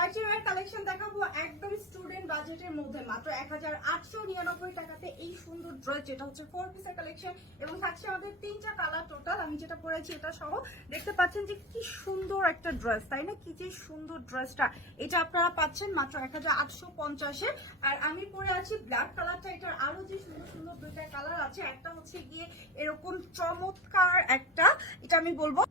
Party wear collection দেখাবো একদম student বাজেটের মধ্যে মাত্র 1899 টাকাতে এই সুন্দর ড্রেস, যেটা হচ্ছে 4 পিসের কালেকশন এবং থাকছে আমাদের 3টা কালার টোটাল। আমি যেটা পরেছি এটা সহ দেখতে পাচ্ছেন যে কি সুন্দর একটা ড্রেস, তাই না? কি যে সুন্দর ড্রেসটা, এটা আপনারা পাচ্ছেন মাত্র 1850 এ। আর আমি পরে আছি ব্ল্যাক কালারটা, এটার আরো যে সুন্দর সুন্দর দুইটা কালার আছে, একটা হচ্ছে গিয়ে এরকম চমৎকার একটা, এটা আমি বলবো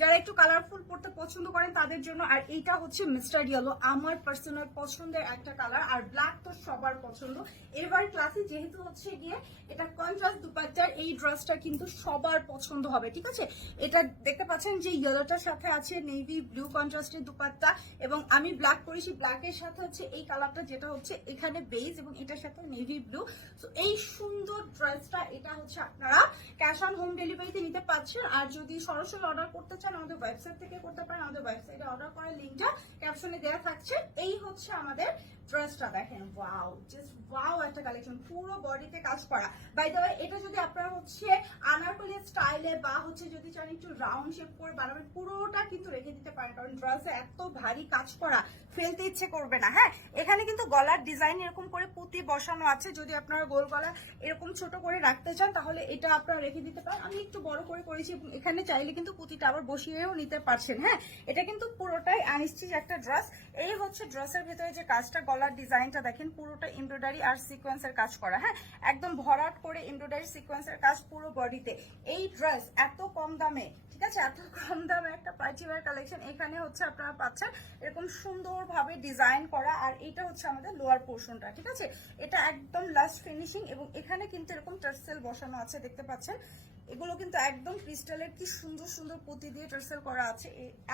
যারা একটু কালারফুল পড়তে পছন্দ করেন তাদের জন্য। আর এইটা হচ্ছে মিস্টার ইয়েলো, আমার পার্সোনাল পছন্দের একটা কালার। আর ব্ল্যাক তো সবার পছন্দ। এবার ক্লাসে যেহেতু হচ্ছে গিয়ে এটা কন্ট্রাস্ট দুপাট্টার, এই ড্রেসটা কিন্তু সবার পছন্দ হবে, ঠিক আছে? এটা দেখতে পাচ্ছেন যে ইয়েলোটার সাথে আছে নেভি ব্লু কন্ট্রাস্টের দুপাট্টা, এবং আমি ব্ল্যাক করেছি, ব্ল্যাকের সাথে হচ্ছে এই কালারটা যেটা হচ্ছে এখানে বেজ, এবং এটার সাথে নেভি ব্লু। তো এই সুন্দর ড্রেসটা, এটা হচ্ছে আপনারা ক্যাশ অন হোম ডেলিভারিতে নিতে পাচ্ছেন। আর যদি সরাসরি অর্ডার করতে চান আমাদের ওয়েবসাইট থেকে করতে পারেন, আমাদের ওয়েবসাইটে অর্ডার করার লিঙ্কটা ক্যাপশনে দেওয়া থাকছে। এই হচ্ছে আমাদের ড্রেসটা, দেখেন ওয়াও, জাস্ট ওয়াও একটা কালেকশন, পুরো বডিতে কাজ করা। বাই দ্য ওয়ে, এটা যদি আপনারা হচ্ছে আনারকলি স্টাইলে বা হচ্ছে যদি চান একটু রাউন্ড শেপ করে বানাবেন, পুরোটা কিন্তু রেখে দিতে পারেন, কারণ ড্রেসে এত ভারী কাজ করা ফেলতে ইচ্ছে করবে না। হ্যাঁ, এখানে কিন্তু গলার ডিজাইন এরকম করে পুঁতি বসানো আছে, যদি আপনারা গোল গলা এরকম ছোট করে রাখতে চান তাহলে এটা আপনারা রেখে দিতে পারেন। আমি একটু বড় করে করেছি, এখানে চাইলে কিন্তু পুঁতিটা আবার বসিয়েও নিতে পারছেন। হ্যাঁ, এটা কিন্তু পুরোটাই আনস্টিচ একটা ড্রেস। এই হচ্ছে ড্রেসের ভেতরে যে কাজটা, গলার ডিজাইনটা দেখেন, পুরোটা এমব্রয়ডারি আর সিকোয়েন্সের কাজ করা। হ্যাঁ, একদম ভরাট করে এমব্রয়ডারি সিকোয়েন্সের কাজ পুরো বডিতে। এই ড্রেস এত কম দামে, ঠিক আছে, এত কম দামে একটা পার্টি ওয়্যার কালেকশন এখানে হচ্ছে আপনারা পাচ্ছেন এরকম সুন্দরভাবে ডিজাইন করা। আর এটা হচ্ছে আমাদের লোয়ার পোর্শনটা, ঠিক আছে? এটা একদম লাস্ট ফিনিশিং, এবং এখানে কিন্তু এরকম টার্সেল বসানো আছে, দেখতে পাচ্ছেন। এগুলো কিন্তু একদম ক্রিস্টালের কি সুন্দর সুন্দর পুঁতি দিয়ে টার্সেল করা আছে,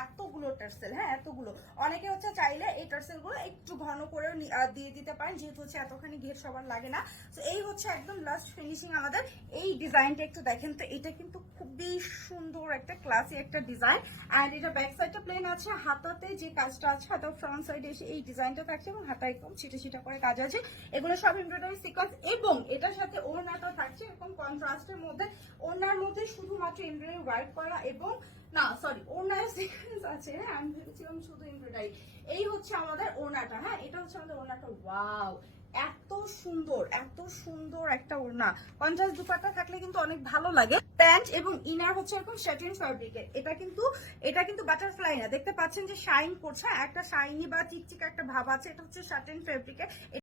এতগুলো টার্সেল। হ্যাঁ, এতগুলো। অনেকে হচ্ছে চাইলে এই টার্সেল গুলো একটু ঘন করে দিয়ে দিতে পারেন, যেহেতু হচ্ছে এতখানি ঘের সবার লাগে না। তো এই হচ্ছে একদম লাস্ট ফিনিশিং আমাদের। এই ডিজাইনটা একটু দেখেন তো, এটা কিন্তু খুবই সুন্দর একটা ক্লাসি একটা ডিজাইন। অ্যান্ড এটা ব্যাক সাইডটা প্লেন আছে, হাতাতে যে কাজটা আছে, হাতা ফ্রন্ট সাইডে এসে এই ডিজাইনটা থাকছে, এবং হাতা একদম ছিটা ছিটা করে কাজ আছে। এগুলো সব এমব্রয়ডারি সিকোয়েন্স, এবং এটার সাথে ওড়নাটা থাকছে এরকম কন্ট্রাস্টের মধ্যে। ওড়নার মধ্যে শুধুমাত্র এমব্রয়ডারি ওয়ার্ক করা, এবং না সরি, ওড়নার সিকোয়েন্স আছে। হ্যাঁ, আমি ভেবেছিলাম শুধু এমব্রয়ডারি। এই হচ্ছে আমাদের ওড়নাটা। হ্যাঁ, এটা হচ্ছে আমাদের ওড়নাটা। ওয়াও, এত সুন্দর, এত সুন্দর একটা ওড়না। কন্ট্রাস্ট দুপাট্টা থাকলে কিন্তু অনেক ভালো লাগে। প্যান্ট এবং ইনার হচ্ছে এরকম স্যাটিন ফ্যাব্রিকের। এটা কিন্তু বাটারফ্লাই না, দেখতে পাচ্ছেন যে শাইন করছে, একটা শাইনি বা চিকচিক একটা ভাব আছে। এটা হচ্ছে স্যাটিন ফ্যাব্রিকের।